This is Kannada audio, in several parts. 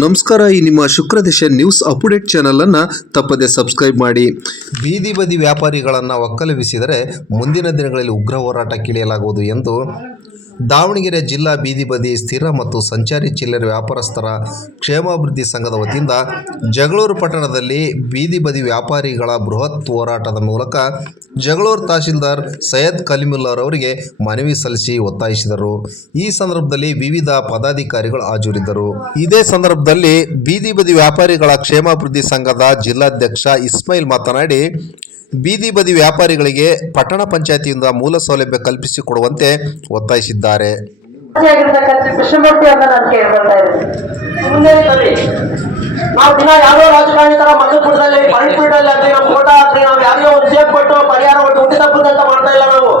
ನಮಸ್ಕಾರ. ಈ ನಿಮ್ಮ ಶುಕ್ರದೇಶ ನ್ಯೂಸ್ ಅಪ್ಡೇಟ್ ಚಾನಲನ್ನು ತಪ್ಪದೆ ಸಬ್ಸ್ಕ್ರೈಬ್ ಮಾಡಿ. ಬೀದಿ ಬದಿ ವ್ಯಾಪಾರಿಗಳನ್ನು ಒಕ್ಕಲೆಬ್ಬಿಸಿದರೆ ಮುಂದಿನ ದಿನಗಳಲ್ಲಿ ಉಗ್ರ ಹೋರಾಟಕ್ಕಿಳಿಯಲಾಗುವುದು ಎಂದು ದಾವಣಗೆರೆ ಜಿಲ್ಲಾ ಬೀದಿ ಬದಿ ಸ್ಥಿರ ಮತ್ತು ಸಂಚಾರಿ ಚಿಲ್ಲರೆ ವ್ಯಾಪಾರಸ್ಥರ ಕ್ಷೇಮಾಭಿವೃದ್ಧಿ ಸಂಘದ ವತಿಯಿಂದ ಜಗಳೂರು ಪಟ್ಟಣದಲ್ಲಿ ಬೀದಿ ಬದಿ ವ್ಯಾಪಾರಿಗಳ ಬೃಹತ್ ಹೋರಾಟದ ಮೂಲಕ ಜಗಳೂರು ತಹಶೀಲ್ದಾರ್ ಸೈಯದ್ ಕಲಿಮುಲ್ಲಾರವರಿಗೆ ಮನವಿ ಸಲ್ಲಿಸಿ ಒತ್ತಾಯಿಸಿದರು. ಈ ಸಂದರ್ಭದಲ್ಲಿ ವಿವಿಧ ಪದಾಧಿಕಾರಿಗಳು ಹಾಜರಿದ್ದರು. ಇದೇ ಸಂದರ್ಭದಲ್ಲಿ ಬೀದಿ ಬದಿ ವ್ಯಾಪಾರಿಗಳ ಕ್ಷೇಮಾಭಿವೃದ್ಧಿ ಸಂಘದ ಜಿಲ್ಲಾಧ್ಯಕ್ಷ ಇಸ್ಮಾಯಿಲ್ ಮಾತನಾಡಿ, ಬೀದಿ ಬದಿ ವ್ಯಾಪಾರಿಗಳಿಗೆ ಪಟ್ಟಣ ಪಂಚಾಯತಿಯಿಂದ ಮೂಲ ಸೌಲಭ್ಯ ಕಲ್ಪಿಸಿಕೊಡುವಂತೆ ಒತ್ತಾಯಿಸಿದ್ದಾರೆ. ನಾವು ದಿನ ಯಾರೋ ರಾಜಕಾರಣಿ ತರ ಮಕ್ಕಳಲ್ಲಿ ಪಳ್ಳಿಪೀಡಲ್ಲಿ ನಾವು ಫೋಟೋ ಹಾಕ್ರಿ, ನಾವು ಯಾರಿಗೋ ಒಂದು ಸೇಫ್ ಕೊಟ್ಟು ಪರಿಹಾರ ಕೊಟ್ಟು ಹುಟ್ಟಿ ತಪ್ಪದಂತ ಮಾಡ್ತಾ ಇಲ್ಲ. ನಾವು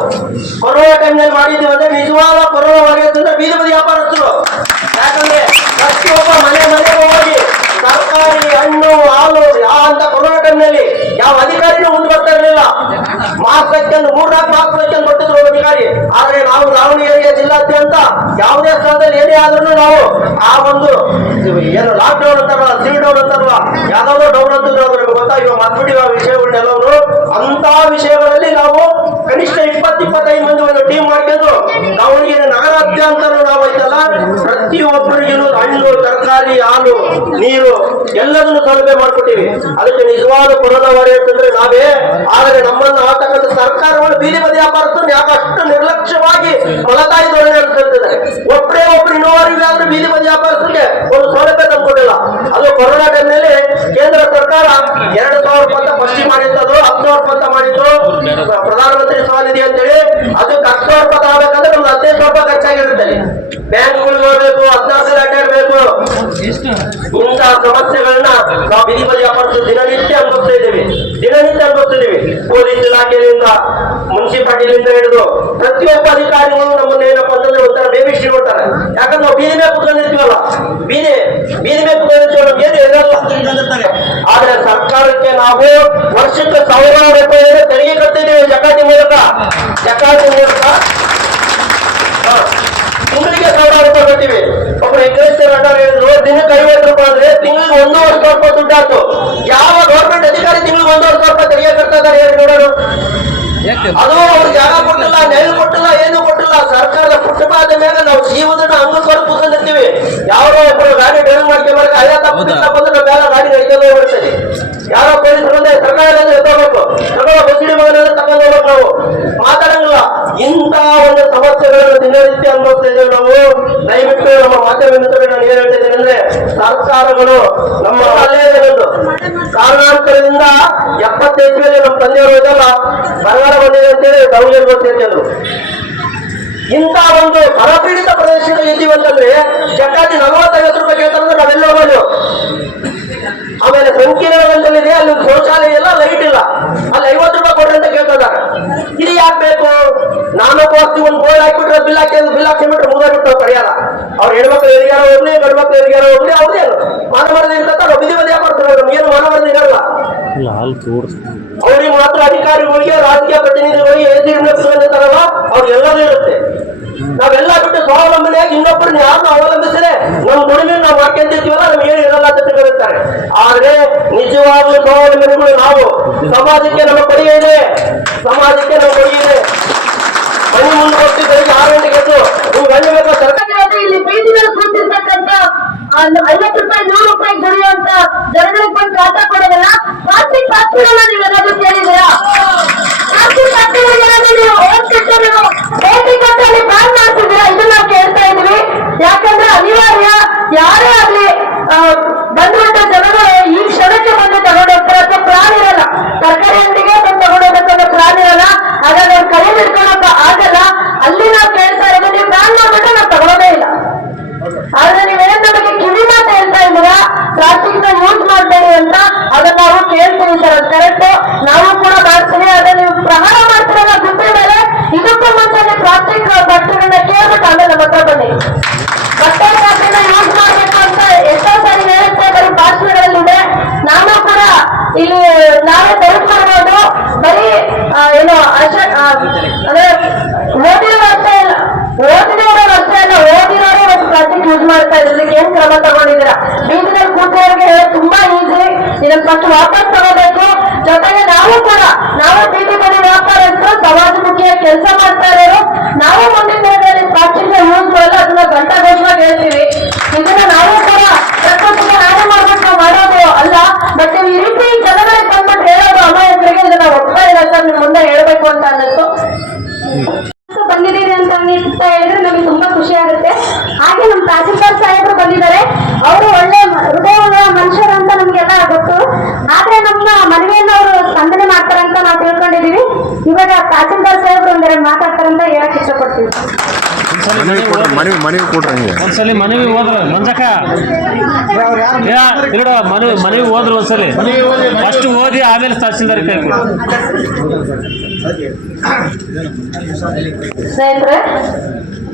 ಕೊರೋನಾ ಟೈಮ್ನಲ್ಲಿ ಮಾಡಿದ್ದೀವಿ ಅಂದ್ರೆ ನಿಜವಾದ ಕೊರೋನಾ ಹೊಡೆಯೋದ್ರಿಂದ ಬೀದಿ ಬದಿ ವ್ಯಾಪಾರಸ್ಥರು. ಯಾಕಂದ್ರೆ ಪ್ರತಿಯೊಬ್ಬ ಮನೆ ಮನೆಗೆ ಹೋಗಿ ತರಕಾರಿ, ಹಣ್ಣು, ಹಾಲು ಅಂತ ಕೊರೋನಾ ಟೈಮ್ನಲ್ಲಿ ಯಾವ ಅಧಿಕಾರಿನೂ ಮುಂದೆ ಬರ್ತಾ ಇರಲಿಲ್ಲ. ಮಾಸ್ಕ್ ಹಾಕ್ಕೊಂಡು 3-4 ಮಾಸ್ಕ್ ಹಾಕ್ಕೊಂಡು ಕೊಟ್ಟಿದ್ರು ಅಧಿಕಾರಿ. ಆದ್ರೆ ನಾವು ದಾವಣಗೆರೆಯ ಜಿಲ್ಲಾದ್ಯಂತ ಯಾವುದೇ ಸ್ಥಳದಲ್ಲಿ ಏನೇ ಆದ್ರೂ ನಾವು ಆ ಒಂದು ಏನು ಲಾಕ್ಡೌನ್ ಅಂತಾರಲ್ಲ, ಸೀಲ್ಡೌನ್ ಅಂತಾರಲ್ಲ, ಯಾವ್ದಾದ್ರು ಡೌನ್ ಅಂತ ನಮ್ಗೆ ಗೊತ್ತಾ, ಇವಾಗ ಮತ್ಬಿಟ್ಟಿವ ವಿಷಯಗಳನ್ನೆಲ್ಲವರು ಅಂತ ವಿಷಯಗಳಲ್ಲಿ ನಾವು ಕನಿಷ್ಠ 20-25 ಮಂದಿ ಒಂದು ಟೀಮ್ ಮಾಡ್ಕೊಂಡು ದಾವಣಗೆರೆ ನಗರಾದ್ಯಂತ ನಾವು ಐತಲ್ಲ ಪ್ರತಿಯೊಬ್ಬರಿಗೂ ಹಣ್ಣು, ತರಕಾರಿ, ಹಾಲು, ನೀರು ಎಲ್ಲದನ್ನು ಸೌಲಭ್ಯ ಮಾಡ್ಕೊಟ್ಟಿವಿ. ಅದಕ್ಕೆ ನಿಜವಾದ ಕೊರೋನಾ ವಾರಿಯರ್ಸ್ ಅಂದ್ರೆ ನಾವೇ. ಆದರೆ ನಮ್ಮನ್ನ ಆತಕ್ಕಂಥ ಸರ್ಕಾರಗಳು ಬೀದಿ ಬದಿ ವ್ಯಾಪಾರಸ್ಥರು ಯಾಕಷ್ಟು ನಿರ್ಲಕ್ಷ್ಯವಾಗಿ ಫಲತಾಯಿ ಧೋರಣೆ ಅನುಸರಿಸಿದ್ದಾರೆ. ಒಬ್ಬರೇ ಒಬ್ರು ಇನ್ನೋವರಿಗಾದ್ರೂ ಬೀದಿ ಬದಿ ವ್ಯಾಪಾರಸ್ಥರಿಗೆ ಒಂದು ಸೌಲಭ್ಯ ತಂದ್ಕೊಟ್ಟಿಲ್ಲ. ಅದು ಕೊರೋನಾ ಟೈಮ್ನಲ್ಲಿ ಕೇಂದ್ರ ಸರ್ಕಾರ 2,000 ರೂಪಾಯಿ ಫಸ್ಟ್ ಮಾಡಿತ್ತು, ಅದು 10,000 ರೂಪಾಯಿ ಮಾಡಿತ್ತು ಪ್ರಧಾನಮಂತ್ರಿ ಸ್ವನಿಧಿ ಅಂತೇಳಿ. ಅದಕ್ಕೆ 10,000 ರೂಪಾಯಿ ಆಗಬೇಕಂದ್ರೆ ನಮ್ಗೆ 15,000 ರೂಪಾಯಿ ಖರ್ಚಾಗಿರುತ್ತೆ. ಬ್ಯಾಂಕ್ಗಳಿಗೆ ಹೋಗ್ಬೇಕು, 16 ಅಡ್ಡಾಡ್ಬೇಕು. ಇಂತಹ ಸಮಸ್ಯೆಗಳನ್ನ ನಾವು ಬೀದಿ ಬದಿ ವ್ಯಾಪಾರಸ್ಥರು ದಿನನಿತ್ಯ ಅನುಭವಿಸ್ತಾ ಇದ್ದೀವಿ. ಪೊಲೀಸ್ ಇಲಾಖೆಯಿಂದ, ಮುನ್ಸಿಪಾಲಿಟಿಯಿಂದ ಹಿಡಿದು ಪ್ರತಿಯೊಬ್ಬ ಅಧಿಕಾರಿಗಳು ನಮ್ಮನ್ನ ಏನಪ್ಪ ಅಂತಂದ್ರೆ ಒಂಥರ ಬೇಬಿ ಸ್ಟೀಲ್ ಕೊಡ್ತಾರೆ. ಯಾಕಂದ್ರೆ ನಾವು ಬೀದಿ ಮೇಲೆ ಕುತ್ಕೊಂಡಿರ್ತೀವಲ್ಲ, ಬೀದಿ ಮೇಲೆ ಕುತ್ಕೊಂಡಿರ್ತೀವಲ್ಲ, ನಮ್ಗೆ ಏನು ಇರಲ್ಲ ಅಂತಿರ್ತಾರೆ. ಆದ್ರೆ ಸರ್ಕಾರಕ್ಕೆ ನಾವು ವರ್ಷಕ್ಕೆ 1,000 ರೂಪಾಯಿ ತೆರಿಗೆ ಕಟ್ತಿದ್ದೀವಿ ಜಕಾತಿ ಮೂಲಕ. ತಿಂಗಳಿಗೆ 1,000 ರೂಪಾಯಿ ಕಟ್ತೀವಿ. ಒಬ್ರು ಎಗ್ರೆಸ್ಟರ್ ಅಡ್ಡ ಹೇಳಿದ್ರು ದಿನಕ್ಕೆ 50 ರೂಪಾಯಿ ಅಂದ್ರೆ ತಿಂಗಳಿಗೆ 1,500 ರೂಪಾಯಿ ದುಡ್ಡು ಆಯ್ತು. ಯಾವ ಗೌರ್ಮೆಂಟ್ ಅಧಿಕಾರಿ ತಿಂಗಳಿಗೆ 1,500 ರೂಪಾಯಿ ತೆರಿಗೆ ಕಟ್ತಾ ಇದ್ದಾರೆ ಹೇಳಿ ನೋಡೋಣ. ಅದು ಅವ್ರು ಜಾಗ ಕೊಟ್ಟಿಲ್ಲ, ನೆರಳು ಕೊಟ್ಟಿಲ್ಲ, ಏನು ಕೊಟ್ಟಿಲ್ಲ. ಸರ್ಕಾರದ ಪುಟ್ಟಪಾದ ಮೇಲೆ ನಾವು ಜೀವನ ಅಂಗಸ್ವರ ಕೂತ್ಕೊಂಡಿರ್ತೀವಿ. ಯಾರೋ ಒಬ್ಬರು ಗಾಡಿ ಡ್ರೈವ್ ಮಾಡ್ಕೊಂಡ್ಬಾರ್ದು, ಬಂದ್ರೆ ನಾವು ಬೇರೆ ಗಾಡಿ ನಡ್ಕೊಂಡು ಹೋಗ್ಬಿಡ್ತೀವಿ. ಯಾರೋ ಪೊಲೀಸ್ ಬಂದ್ರೆ ಸರ್ಕಾರ ಎತ್ತೋಗ್ಬೇಕು, ಬಸ್ಸಿಡಿ ಮಗನ ತಗೊಂಡು ಹೋಗ್ಬೇಕು. ನಾವು ಮಾತಾಡಂಗಿಲ್ಲ. ಇಂಥ ಒಂದು ಸಮಸ್ಯೆಗಳನ್ನು ದಿನನಿತ್ಯ ಅನುಭವಿಸ್ತಾ ಇದ್ದೇವೆ ನಾವು. ದಯವಿಟ್ಟು ನಮ್ಮ ಮಾಧ್ಯಮ ಮಿತ್ರರು ನಾನು ಏನ್ ಹೇಳ್ತಾ ಇದ್ದೇನೆ ಅಂದ್ರೆ, ಸರ್ಕಾರಗಳು ನಮ್ಮ ಅಲ್ಲೇದೊಂದು ಕಾರಣಾಂತರದಿಂದ 75 ನಮ್ಮ ತಂದೆಯವರು ಇದಲ್ಲ ಬರಗಾಲ ಬಂದಿದೆ ಅಂತೇಳಿ ದಾವಣಗೆರೆ ಗೊತ್ತಿದ್ರು. ಇಂಥ ಒಂದು ಬರಪೀಡಿತ ಪ್ರದೇಶದಲ್ಲಿ ಇದ್ದೀವಂತಂದ್ರೆ ಜಕಾತಿ 40-50 ರೂಪಾಯಿ ಕೇಳ್ತಾರಂದ್ರೆ ನಾವೆಲ್ಲ ಹೋಗೋದು. ಆಮೇಲೆ ಸಂಕೀರ್ಣದಲ್ಲಿ ಅಲ್ಲಿ ಶೌಚಾಲಯ ಇಲ್ಲ, ಲೈಟ್ ಇಲ್ಲ, ಅಲ್ಲಿ 50 ರೂಪಾಯಿ ಕೊಡ್ರಿ ಅಂತ ಕೇಳ್ತಾರೆ. ಇದು ಯಾಕೆ ಬೇಕು? ನಾನು ಕೋಸ್ತಿ ಒಂದು ಬೋರ್ಡ್ ಹಾಕ್ಬಿಟ್ರೆ ಬಿಲ್ ಹಾಕಿಬಿಟ್ರೆ ಮುಗಿದ್ಬಿಟ್ಟು ಪರಿಹಾರ. ಅವ್ರು ಹೆಣ್ಮಕ್ಳು ಎಲ್ಲಿಗಾರ ಹೋಗ್ಲಿ, ಗಂಡು ಮಕ್ಳು ಎಲ್ಲಿಗಾರ ಹೋಗ್ಲಿ, ಅವ್ರೇನು ಮಾನವರದಿ ಇರ್ತಾರೆ. ಬೀದಿ ಬದಿ ವ್ಯಾಪಾರಸ್ಥರು ನಮ್ಗೇನು ಮಾನವರದಿ ಇರಲ್ಲ. ಅವ್ರಿಗೆ ಮಾತ್ರ ಅಧಿಕಾರಿಗಳಿಗೆ, ರಾಜಕೀಯ ಪ್ರತಿನಿಧಿಗಳಿಗೆ ಏಜಿರ್ತಾರಲ್ಲ ಅವ್ರಿಗೆಲ್ಲದೂ ಇರುತ್ತೆ. ನಾವೆಲ್ಲ ಬಿಟ್ಟು ಸ್ವಾವಲಂಬನೆಯಾಗಿ ಇನ್ನೊಬ್ಬರನ್ನ ಯಾರನ್ನ ಅವಲಂಬಿಸಿದ್ರೆ ನಮ್ಮ ದುಡಿಮೆ ನಾವು ಮಾಡ್ಕೊಂತಿರ್ತೀವಲ್ಲ ನಮ್ಗೆ ಏನು ಇರಲ್ಲ ಅಂತ ತಿಳ್ಕೊಂಡಿರ್ತಾರೆ. ಆದ್ರೆ ನಿಜವಾಗ್ಲೂ ಸ್ವಾವಲಂಬನೆಗಳು ನಾವು. ಸಮಾಜಕ್ಕೆ ನಮ್ಮ ಕೊಡುಗೆ ಇದೆ. ಮನೆ ಮುಂದೆ ಹೋಗ್ತಿ ಬೆಳಿಗ್ಗೆ 6 ಗಂಟೆಗೆ ಎದ್ದು ನೀವು ಗಂಡು ಬೇಕು ಸರ್ಕಾರ ಇಲ್ಲಿ ಬೀದಿ ಮೇಲೆ ಕೂತಿರ್ತಕ್ಕಂಥ 50 ರೂಪಾಯಿ 100 ರೂಪಾಯಿ ದುಡಿಯುವಂತ ಜನಗಳಿಗೆ ಬಂದು ಕಾಟ ಕೊಡೋದಲ್ಲ. ಪ್ಲಾಸ್ಟಿಕ್ ಫ್ಯಾಕ್ಟರಿಗಳನ್ನ ನೀವೇನಾದ್ರೂ ಕೇಳಿದ್ದೀರಾ? ಪ್ಲಾಸ್ಟಿಕ್ ಫ್ಯಾಕ್ಟರಿಗಳನ್ನ ನೀವು ಭೇಟಿ ಕೊಟ್ಟಲ್ಲಿ ಬ್ಯಾನ್ ಮಾಡ್ತಿದ್ದೀರಾ? ಇದನ್ನ ನಾವು ಕೇಳ್ತಾ ಇದ್ವಿ. ಯಾಕಂದ್ರೆ ಅನಿವಾರ್ಯ. ಯಾರೇ ಆಗ್ಲಿ ಬಂದಂತ ಜನಗಳು ಈ ಕ್ಷಣಕ್ಕೆ ಬಂದು ತಗೊಂಡೋಗ್ತಾರೆ. ಅಥವಾ ಪ್ಲಾನ್ ಇರಲ್ಲ, ತರಕಾರಿ ಅಂಗಡಿಗೆ ಬಂದು ತಗೊಂಡೋಗಕ್ಕಂತ ಪ್ಲಾನ್ ಇರಲ್ಲ. ಹಾಗಾಗಿ ಅವ್ರು ಕೈ ಹಿಡ್ಕೊಳಕ ಆಗಲ್ಲ. ಅಲ್ಲಿ ನಾವು ಕೇಳ್ತಾ ಇರೋದು, ನೀವು ಬ್ಯಾನ್ ಮಾಡ್ಬಿಟ್ರೆ ನಾವು ತಗೊಳ್ಳೋದೇ ಇಲ್ಲ. ಆದ್ರೆ ನೀವೇನ್ ನಮಗೆ ಕಿವಿ ಮಾತು ಹೇಳ್ತಾ ಇದ್ದೀರಾ, ಪ್ಲಾಸ್ಟಿಕ್ ನ ಯೂಸ್ ಮಾಡಬೇಡಿ ಅಂತ. ಅದನ್ನ ನಾವು ಕೇಳ್ತೀವಿ ಸರ್, ಅದು ಕರೆಕ್ಟ್, ನಾವು ಕೂಡ ಮಾಡ್ತೀವಿ. ಅದೇ ನೀವು ಪ್ರಹಾರ ಮಾಡ್ತಿರಲ್ಲ ಗೊತ್ತಿದ ಮೇಲೆ ಇದಕ್ಕೂ ಮುಂಚೆ ಪ್ಲಾಸ್ಟಿಕ್ ಬಟ್ಟೆಗಳನ್ನ ಕೇಳ್ಬಿಟ್ಟು ಆಮೇಲೆ ನಮ್ಮ ಹತ್ರ ಬನ್ನಿ. ಬಟ್ಟೆ ಯೂಸ್ ಮಾಡ್ಬೇಕು ಫಸ್ಟ್ ವಾಪಸ್ ತಗೋಬೇಕು. ಜೊತೆಗೆ ನಾವು ಬೀದಿ ಬದಿ ವ್ಯಾಪಾರಸ್ಥರು ಸಮಾಜಮುಖಿಯ ಕೆಲಸ ಮಾಡ್ತಾ ಇರೋರು ನಾವು ಮುಂದಿನ ದಿನಗಳಲ್ಲಿ ಪ್ಲಾಸ್ಟಿಕ್ ಯೂಸ್ ಮಾಡಲ್ಲ, ಅದನ್ನ ಘಂಟಾಘೋಷವಾಗಿ ಹೇಳ್ತೀವಿ. ಇದನ್ನ ನಾವು ಕೂಡ ಪ್ರಕೃತಿಗೆ ಹಾನಿ ಮಾಡ್ಬಿಟ್ಟು ನಾವು ಮಾಡೋದು ಅಲ್ಲ. ಬಟ್ ಈ ರೀತಿ ಜನಗಳಿಗೆ ಬಂದ್ಬಿಟ್ಟು ಹೇಳೋದು ಅಮಾಯಕರಿಗೆ ಇದನ್ನ ಒಪ್ತಾ ಇಲ್ಲ ಸರ್, ನಿಮ್ ಮುಂದೆ ಹೇಳ್ಬೇಕು ಅಂತ ಅನ್ನಿಸ್ತು. ಬಂದಿದ್ದೀರಿ ಅಂತ ಹೇಳಿದ್ರೆ ನಮಗೆ ತುಂಬಾ ಖುಷಿ ಆಗುತ್ತೆ. ಹಾಗೆ ನಮ್ಮ ತಹಸೀಲ್ದಾರ್ ಸಾಹೇಬರು ಬಂದಿದ್ದಾರೆ. ಅವರು ಒಳ್ಳೆ ಹೃದಯವುಳ್ಳ ಮನುಷ್ಯರು ಅಂತ ನಮ್ಗೆಲ್ಲ ಗೊತ್ತು. ಆದ್ರೆ ನಮ್ಮ ಮನವಿಯನ್ನು ಅವರು ಸ್ಪಂದನೆ ಮಾಡ್ತಾರಂತ ನಾವು ತಿಳ್ಕೊಂಡಿದೀವಿ. ಇವಾಗ ತಹಸೀಲ್ದಾರ್ ಸಾಹೇಬರು ಒಂದೆರಡು ಮಾತಾಡ್ತಾರಂತ ಹೇಳಕ್ ಇಷ್ಟಪಡ್ತೀವಿ. ಮನವಿ ಕೊಡ್ರಿ. ಒಂದ್ಸಲಿ ಮನವಿ ಹೋದ್ರ ಮಂಜಕ್ಕ ಮನವಿ ಹೋದ್ರು ಒಂದ್ಸಲಿ ಫಸ್ಟ್ ಓದಿ ಆಮೇಲೆ ತಹಸೀಲ್ದಾರ್ ಕೈ ಕೊಡು. ಸ್ನೇಹಿತರೆ,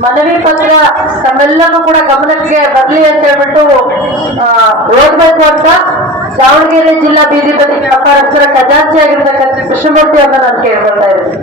ಮನವಿ ಪತ್ರ ತಮ್ಮೆಲ್ಲನೂ ಕೂಡ ಗಮನಕ್ಕೆ ಬರ್ಲಿ ಅಂತ ಹೇಳ್ಬಿಟ್ಟು ಓದ್ಬೇಕು ಅಂತ ದಾವಣಗೆರೆ ಜಿಲ್ಲಾ ಬೀದಿ ಬದಿ ವ್ಯಾಪಾರಸ್ಥರ ಖಜಾಂಚಿ ಆಗಿರ್ತಕ್ಕಂಥ ಕೃಷ್ಣಮೂರ್ತಿ ಅವ್ರನ್ನ ನಾನು ಕೇಳ್ಕೊಳ್ತಾ ಇದ್ದೀನಿ.